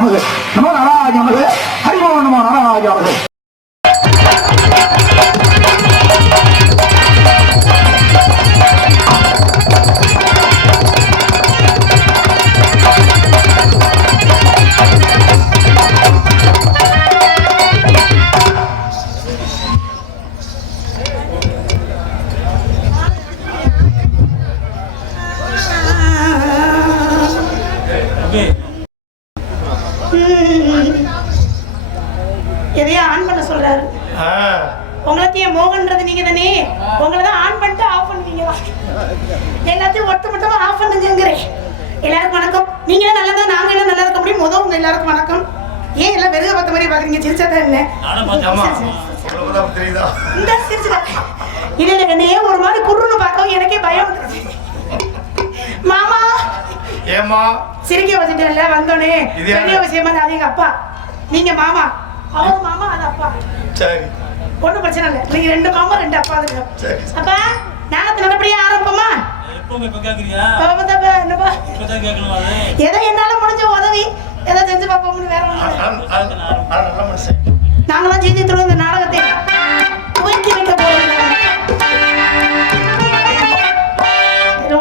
நமது நமோ நாராஜ நமது ஹரிமோ நமோ நாராஜ நமது. எதையா ஆன் பண்ண சொல்றாரு. உங்களையும் மோகன்றது நீங்க தானே, உங்களை தான் ஆன் பண்ணிட்டு ஆஃப் பண்ணுவீங்க. எல்லாத்தையும் ஒட்டு மொத்தமா ஆஃப் பண்ணுங்கிறேன். எல்லாருக்கும் வணக்கம். நீங்க நல்லா தான், நாங்க எல்லாம் நல்லா இருக்க முடியும். முதல் உங்க எல்லாருக்கும் வணக்கம். ஏன் எல்லாம் வெறுக பார்த்த மாதிரி பாக்குறீங்க? சிரிச்சாதான் என்ன இல்ல என்னையே ஒரு மாதிரி குருன்னு பார்க்கவும் எனக்கே பயம். மாமா ஏமா சிரிக்க வச்சுட்டேன்ல வந்தோடனே பெரிய விஷயமா. அது எங்க அப்பா, நீங்க மாமா, அவர் மாமா, அது அப்பா. சரி ஒன்றும் பிரச்சனை இல்லை. நீங்க 2 மாமா 2 அப்பா. அதுக்கு அப்பா நாளத்து நல்லபடியா ஆரம்பமா. ஏதோ என்னால முடிஞ்ச உதவி ஏதோ செஞ்சு பார்ப்போம்னு. வேற நாங்களாம் செஞ்சு தருவோம். இந்த நாடகத்தை துவக்கி வைக்க போறோம்.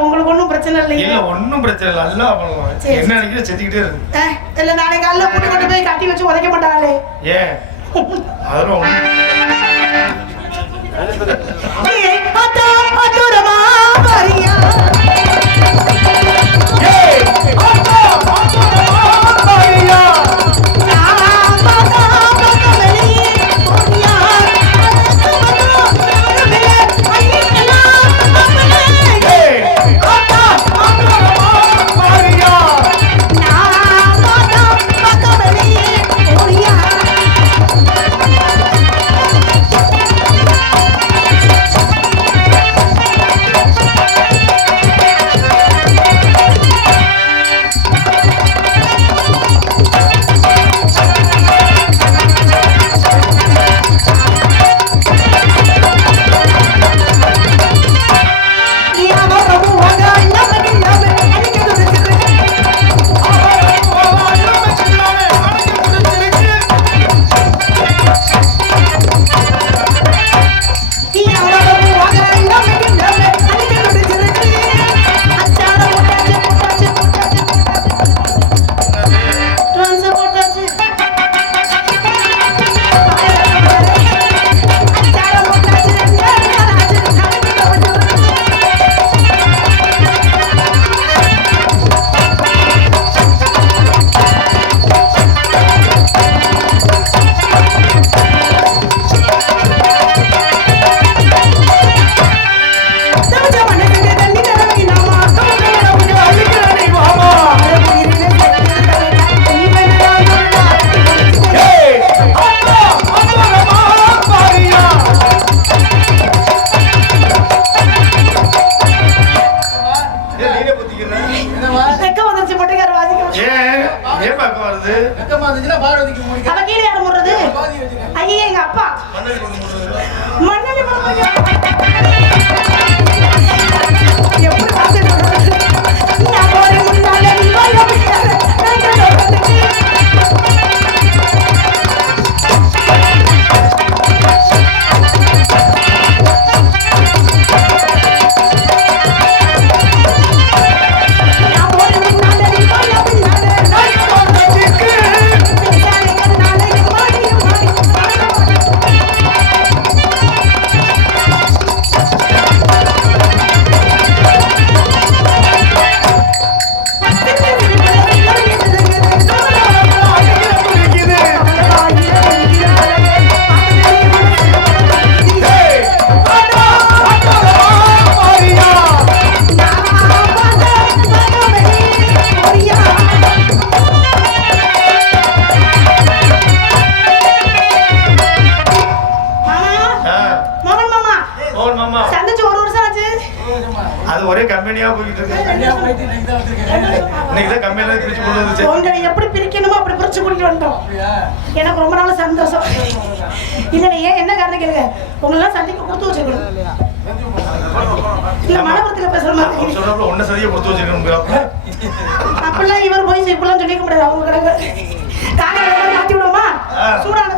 உங்களுக்கு ஒன்றும் பிரச்சனை இல்லை? இல்ல ஒன்றும் பிரச்சனை இல்லை. நல்லா என்ன நினைக்கிற செஞ்சுக்கிட்டே இருக்கு. இல்ல நாளைக்கு காலைல கூட்டி கொண்டு போய் கட்டி வச்சு உதைக்க மாட்டாங்களே. ஏன் அதெல்லாம் எப்படி பிரிக்கணுமோ அப்படி பிரிச்சு கூட்டிட்டு வந்துட்டோம். எனக்கு ரொம்ப நாள் சந்தோஷம். இல்ல ஏன் என்ன காரணம் கேளுங்க. உங்களெல்லாம் சண்டைக்கு கொடுத்து வச்சுக்கணும். இல்ல மனபுரத்துல பேசுற மாதிரி ஒன்னு சரியா கொடுத்து வச்சிருக்கணும். அப்பெல்லாம் இவர் போய் இப்பெல்லாம் சொல்லிக்க முடியாது அவங்க கிடக்கு காலையில மாத்தி விடுவோமா சூடானது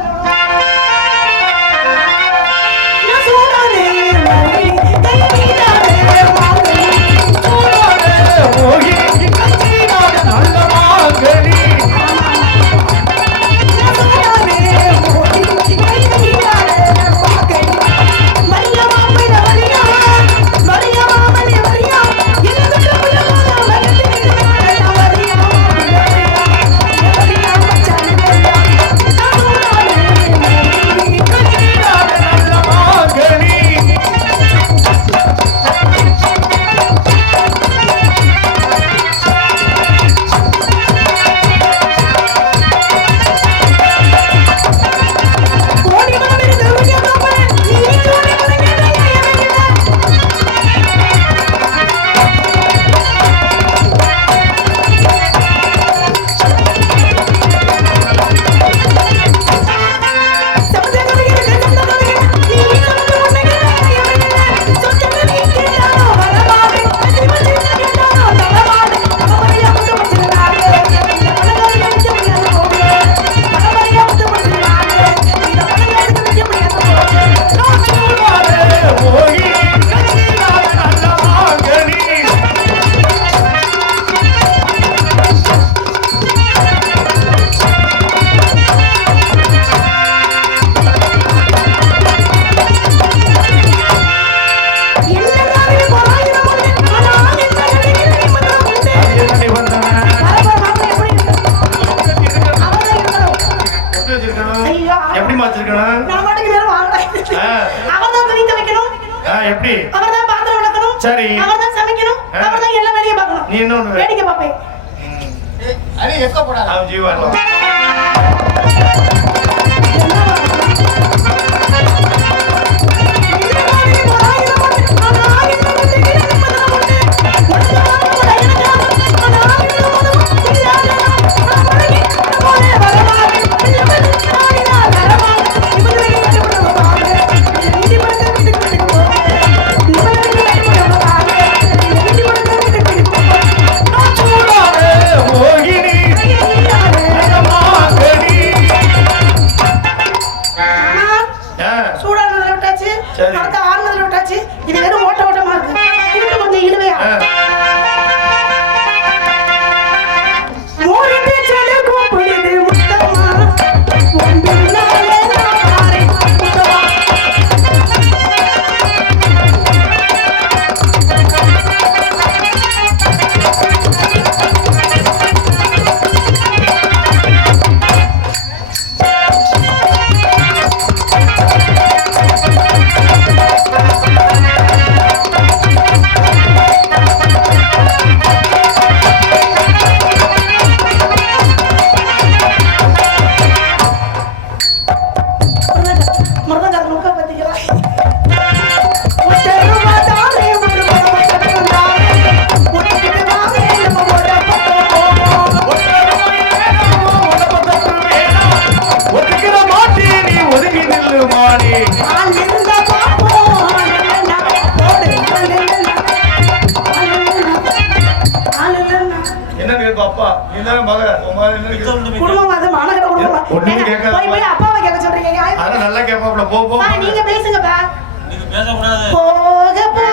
சரி அவர்தான் சமைக்கணும் அவர்தான் எல்லா வேலையும் பார்க்கணும் நீ என்ன ஒண்ணு வேடிக்கை பாப்பேன் அடி எக்க போடா அவன் ஜீவன் இது வெறும் ஓட்ட ஓட்டமா இருக்கு இது கொஞ்சம் இழுவையா மூடிட்டு செல்ல கூப்பிடுது முத்தமா ஒன்றுனாலே நான் பாறை முத்தமா நல்லா கேப்பாப்ல போ போ நீங்க பேசுங்கப்பா நீங்க பேச கூடாது போக போ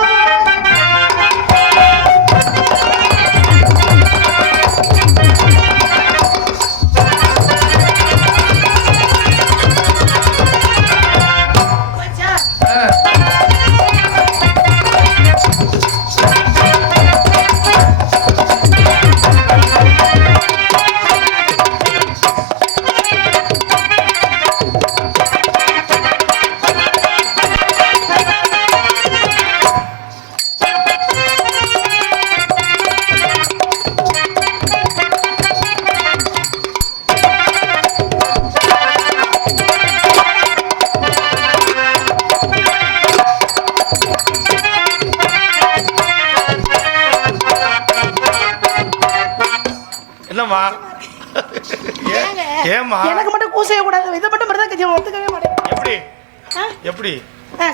எனக்கு மட்டும் கூசைய கூடாது இத மட்டும் மறந்தா கஜம் ஒத்துக்கவே மாட்டேன் எப்படி எப்படி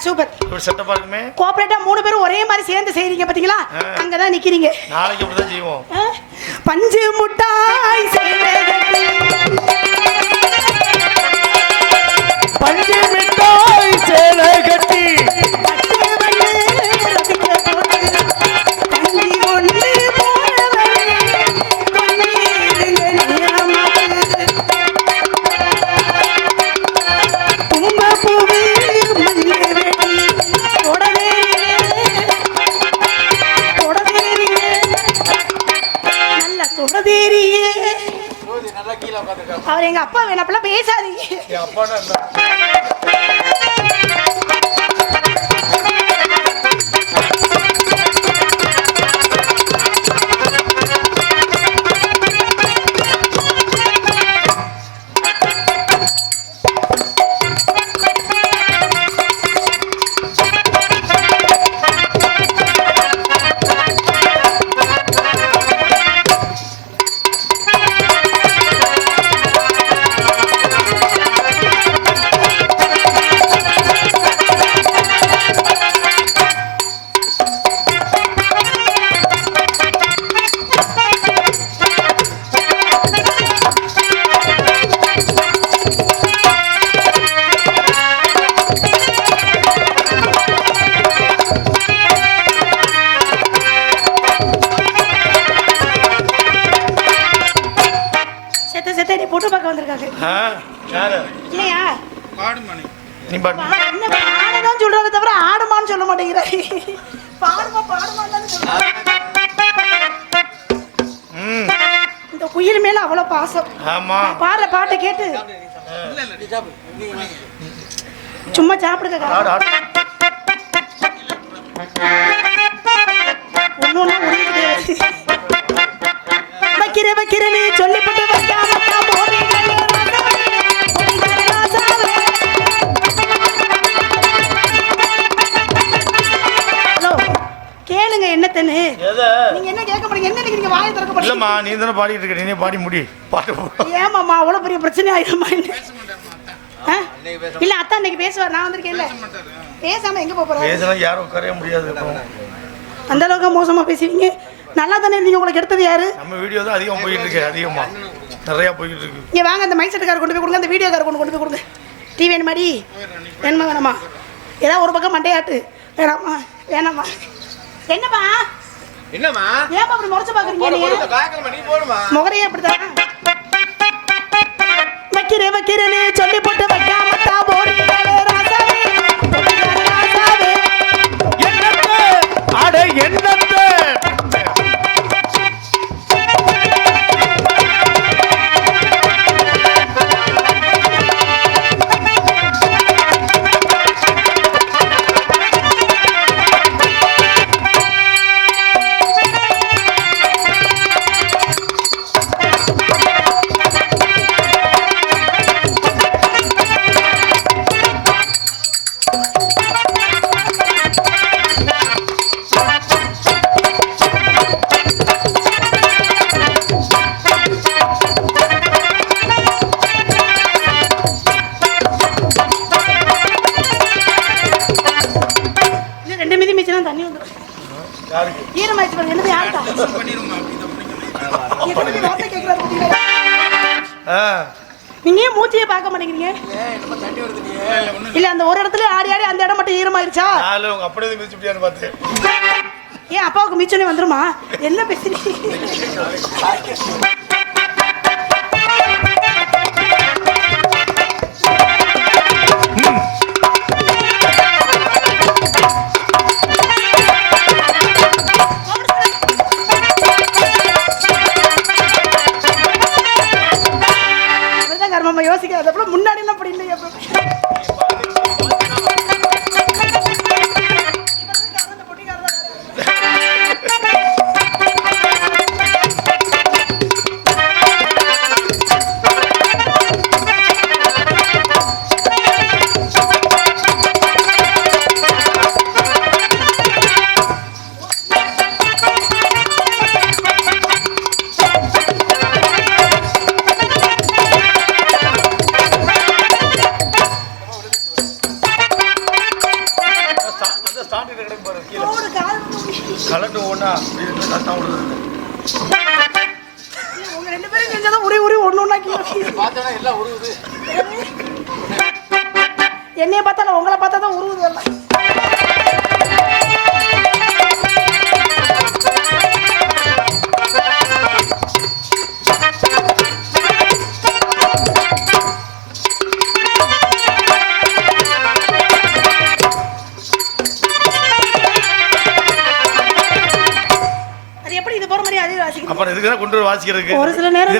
சூப்பர் ஒரு செட்டப்பா இருக்குமே கோஆபரேட்டா மூணு பேரும் ஒரே மாதிரி சேர்ந்து செய்றீங்க பாத்தீங்களா அங்க தான் நிக்கிறீங்க நாளைக்கு இப்படி தான் செய்வோம் பஞ்சு முட்டாய் பஞ்சு மிட்டாய் சேலை கட்டி அவர் எங்க அப்பா வேணப்பெல்லாம் பேசாதீங்க. போட்டோ பார்க்க வந்திருக்காங்க. இல்லையா நீ பாடு. என்ன பாடதான் சொல்றாரு தவிர ஆடுமான்னு சொல்ல மாட்டேங்கிறாரு. பாடுமான்னு சொல்றாரு. இந்த குயில் மேல அவ்வளவு பாசம். ஆமா. பாடுற பாட்டை கேட்டு சும்மா சாப்பிடுங்க. ஒன்னொன்னா ஒண்ணுக்கிட்டே வைக்கிறேன்னு சொல்லிப்பட்டு கேளுங்க என்னத்தன்னு. நீங்க என்ன கேட்க மாட்டீங்க? என்ன நீங்க வாயை திறக்க மாட்டீங்க? இல்லம்மா, நீ தானே பாடிட்டு இருக்க, நீ பாடி முடி பாட்டு. ஏமாம்மா அவ்வளவு பெரிய பிரச்சனை ஆயிடுமா? இல்ல அத்தா இன்னைக்கு பேசுவார், நான் வந்திருக்கேன்ல. பேசாம எங்க போறோம்? பேசலாம், யாரும் உட்கார முடியாது. அந்த அளவுக்கு மோசமா பேசுவீங்க. நல்லா தானே இருந்தீங்க. உங்களுக்கு எடுத்தது யாரு? நம்ம வீடியோ தான் அதிகம் போயிட்டு இருக்கு. அதிகமா நிறைய போயிட்டு இருக்கு. இங்க வாங்க, அந்த மைக் செட்டுக்கார கொண்டு போய் கொடுங்க, அந்த வீடியோக்கார கொண்டு போய் கொடுங்க. டிவி வேணுமாடி? வேணுமா வேணாமா? ஏதாவது ஒரு பக்கம் மண்டையாட்டு. வேணாமா வேணாமா? என்னப்பா என்னம்மா ஏன் அப்படி முறைச்சு பாக்குறீங்க? நீ போடுமா முகரையே அப்படிதான் வைக்கிறேன்னு சொல்லி போட்டு வைக்காமட்டா போறீங்க. ராசாவே ராசாவே என்னத்தை அட என்னத்தை ஈரமாயிச்சு பாருங்க. என்னது யாருடா? நீங்க ஏன் மூச்சியே பார்க்க மாட்டேங்கிறீங்க? இல்ல அந்த ஒரு இடத்துல ஆடி ஆடி அந்த இடம் மட்டும் ஈரமாயிருச்சா? அப்படியே மிதிச்சுட்டியான்னு பார்த்து. ஏன் அப்பாவுக்கு மிச்சனே வந்துருமா? என்ன பேசுறீங்க? யோசிக்காத முன்னாடி எல்லாம் அப்படி இல்லையா? ஒண்ணா கீழே பார்த்தா எல்லாம் உருவுது. என்னைய பார்த்தாலும் உங்களை பார்த்தா தான் உருவுது எல்லாம். அது எப்படி இது போற மாதிரி அதே வாசிக்க அப்புறம் இதுக்கு தான் கொண்டு வர வாசிக்கிறதுக்கு ஒரு சில நேரம்